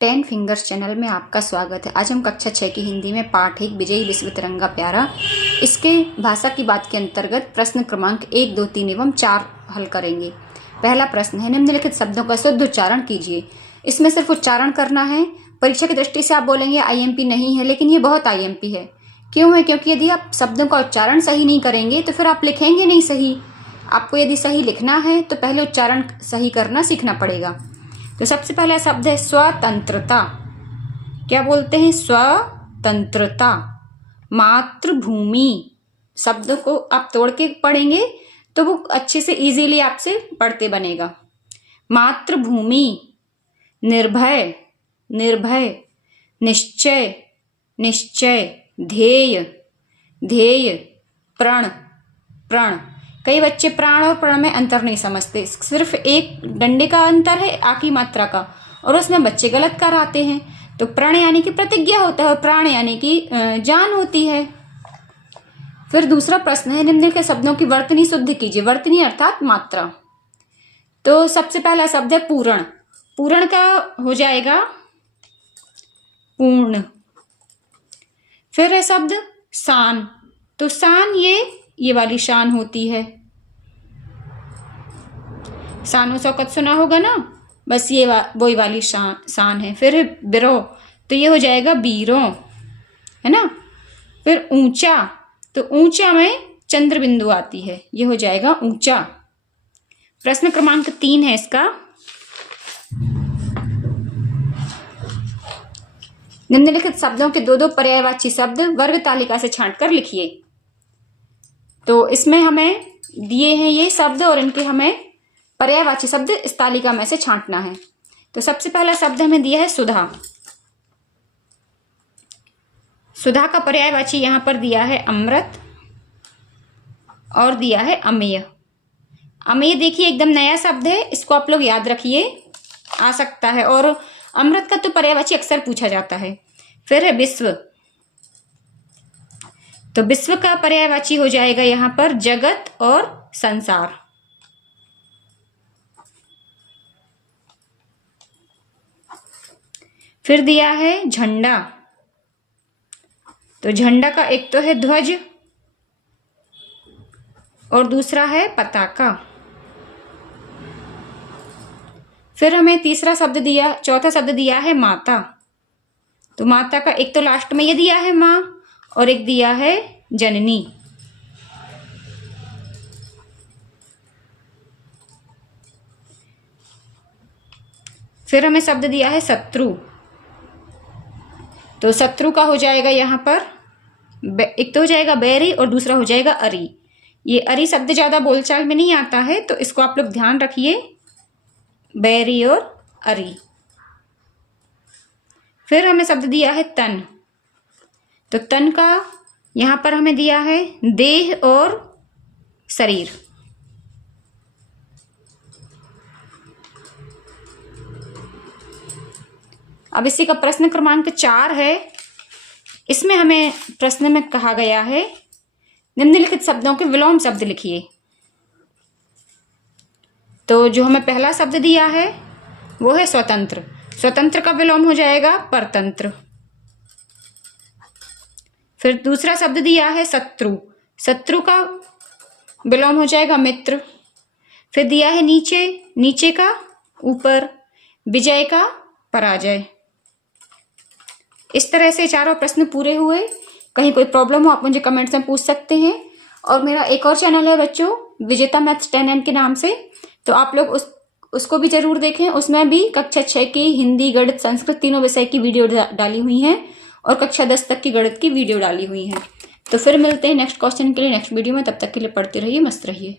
10 fingers channel में आपका स्वागत है। आज हम कक्षा 6 की हिंदी में पाठ 1 विजयी विश्व तिरंगा प्यारा इसके भाषा की बात के अंतर्गत प्रश्न क्रमांक 1, 2, 3 एवं 4 हल करेंगे। पहला प्रश्न है, निम्नलिखित शब्दों का शुद्ध उच्चारण कीजिए। इसमें सिर्फ उच्चारण करना है। परीक्षा की दृष्टि से आप बोलेंगे IMP नहीं है, लेकिन ये बहुत IMP है। क्यों है? क्योंकि यदि आप शब्दों का उच्चारण सही नहीं करेंगे तो फिर आप लिखेंगे नहीं सही। आपको यदि सही लिखना है तो पहले उच्चारण सही करना सीखना पड़ेगा। तो सबसे पहला शब्द है स्वतंत्रता। क्या बोलते हैं? स्वतंत्रता। मातृभूमि शब्द को आप तोड़ के पढ़ेंगे तो वो अच्छे से इजीली आपसे पढ़ते बनेगा। मातृभूमि। निर्भय, निर्भय। निश्चय, निश्चय। ध्येय, ध्येय। प्रण, प्रण। कई बच्चे प्राण और प्रण में अंतर नहीं समझते। सिर्फ एक डंडे का अंतर है आ की मात्रा का, और उसमें बच्चे गलत कराते हैं। तो प्रण यानी कि प्रतिज्ञा होता है और प्राण यानी कि जान होती है। फिर दूसरा प्रश्न है, निम्नलिखित शब्दों की वर्तनी शुद्ध कीजिए। वर्तनी अर्थात मात्रा। तो सबसे पहला शब्द है पूर्ण। पूर्ण का हो जाएगा पूर्ण। फिर है शब्द शान। तो शान ये वाली शान होती है। शानो शौकत सुना होगा ना, बस ये वही वाली शान है। फिर बिरो, तो ये हो जाएगा बीरों, है ना। फिर ऊंचा, तो ऊंचा में चंद्र बिंदु आती है, ये हो जाएगा ऊंचा। प्रश्न क्रमांक 3 है इसका, निम्नलिखित शब्दों के 2-2 पर्यायवाची शब्द वर्ग तालिका से छांटकर लिखिए। तो इसमें हमें दिए हैं ये शब्द और इनके हमें पर्यायवाची शब्द इस तालिका में से छांटना है। तो सबसे पहला शब्द हमें दिया है सुधा। सुधा का पर्यायवाची यहां पर दिया है अमृत और दिया है अमेय। अमेय देखिए एकदम नया शब्द है, इसको आप लोग याद रखिए, आ सकता है। और अमृत का तो पर्यायवाची अक्सर पूछा जाता है। फिर है विश्व। तो विश्व का पर्यायवाची हो जाएगा यहां पर जगत और संसार। फिर दिया है झंडा। तो झंडा का एक तो है ध्वज और दूसरा है पताका। फिर हमें चौथा शब्द दिया है माता। तो माता का एक तो लास्ट में ये दिया है मां और एक दिया है जननी। फिर हमें शब्द दिया है शत्रु। तो शत्रु का हो जाएगा यहां पर एक तो हो जाएगा बैरी और दूसरा हो जाएगा अरी। ये अरी शब्द ज्यादा बोलचाल में नहीं आता है, तो इसको आप लोग ध्यान रखिए, बैरी और अरी। फिर हमें शब्द दिया है तन। तो तन का यहां पर हमें दिया है देह और शरीर। अब इसी का प्रश्न क्रमांक 4 है। इसमें हमें प्रश्न में कहा गया है, निम्नलिखित शब्दों के विलोम शब्द लिखिए। तो जो हमें पहला शब्द दिया है वो है स्वतंत्र। स्वतंत्र का विलोम हो जाएगा परतंत्र। फिर दूसरा शब्द दिया है शत्रु। शत्रु का विलोम हो जाएगा मित्र। फिर दिया है नीचे, नीचे का ऊपर। विजय का पराजय। इस तरह से चारों प्रश्न पूरे हुए। कहीं कोई प्रॉब्लम हो आप मुझे कमेंट्स में पूछ सकते हैं। और मेरा एक और चैनल है बच्चों, विजेता मैथ्स 10N के नाम से, तो आप लोग उसको भी जरूर देखें। उसमें भी कक्षा 6 की हिंदी, गणित, संस्कृत तीनों विषय की वीडियो डाली हुई है और कक्षा 10 तक की गणित की वीडियो डाली हुई है। तो फिर मिलते हैं नेक्स्ट क्वेश्चन के लिए नेक्स्ट वीडियो में। तब तक के लिए पढ़ते रहिए, मस्त रहिए।